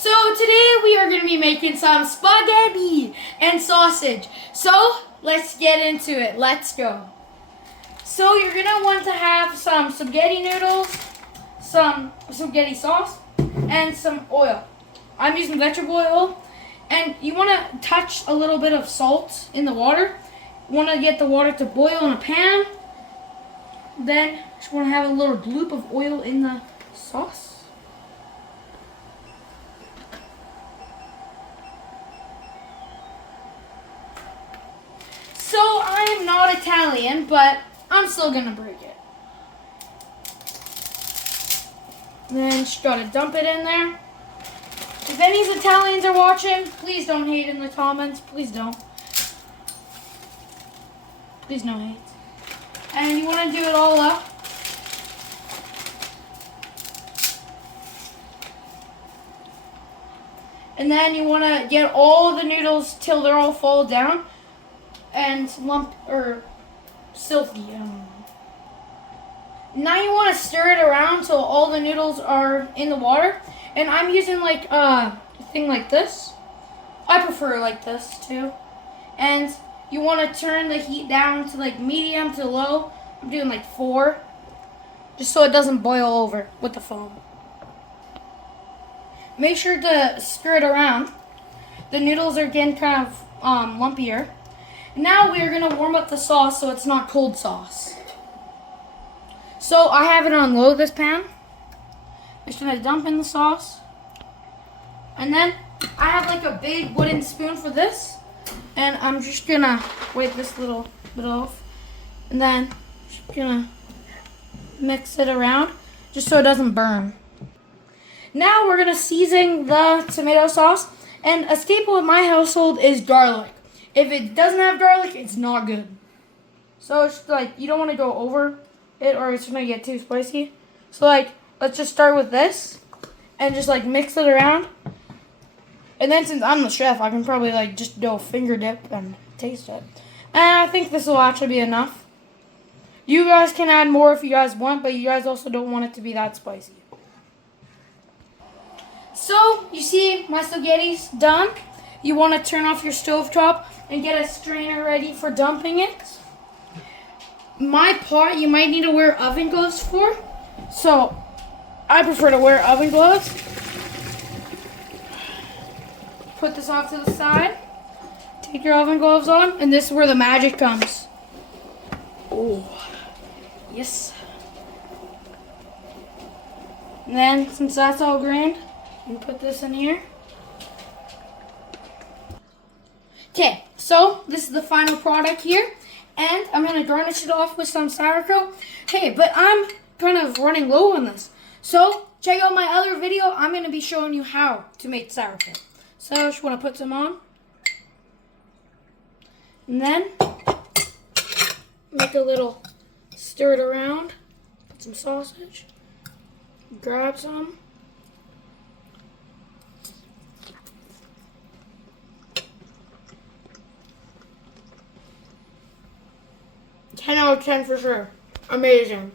So today we are going to be making some spaghetti and sausage. So let's get into it. Let's go. So you're going to want to have some spaghetti noodles, some spaghetti sauce, and some oil. I'm using vegetable oil. And you want to touch a little bit of salt in the water. You want to get the water to boil in a pan. Then just want to have a little bloop of oil in the sauce. So I am not Italian, but I'm still gonna break it. Then just gotta dump it in there. If any Italians are watching, please don't hate in the comments. Please don't. Please no hate. And you wanna do it all up. And then you wanna get all the noodles till they're all fall down. And lump or silky. I don't know. Now you want to stir it around till all the noodles are in the water. And I'm using like a thing like this. I prefer like this too. And you want to turn the heat down to like medium to low. I'm doing like 4, just so it doesn't boil over with the foam. Make sure to stir it around. The noodles are getting kind of lumpier. Now we're going to warm up the sauce so it's not cold sauce. So I have it on low, this pan. I'm just going to dump in the sauce. And then I have like a big wooden spoon for this. And I'm just going to wipe this little bit off. And then just going to mix it around just so it doesn't burn. Now we're going to season the tomato sauce. And a staple in my household is garlic. If it doesn't have garlic, it's not good. So it's like, you don't want to go over it or it's going to get too spicy. So like, let's just start with this and just like mix it around. And then since I'm the chef, I can probably like just do a finger dip and taste it. And I think this will actually be enough. You guys can add more if you guys want, but you guys also don't want it to be that spicy. So, you see my spaghetti's done. You want to turn off your stovetop and get a strainer ready for dumping it. My pot, you might need to wear oven gloves for. So, I prefer to wear oven gloves. Put this off to the side. Take your oven gloves on, and this is where the magic comes. Oh, yes. And then, since that's all grained, you can put this in here. Okay, so this is the final product here, and I'm going to garnish it off with some sauerkraut. Hey, but I'm kind of running low on this, so check out my other video. I'm going to be showing you how to make sauerkraut. So I just want to put some on, and then make a little stir it around, put some sausage, grab some. 10 out of 10 for sure. Amazing.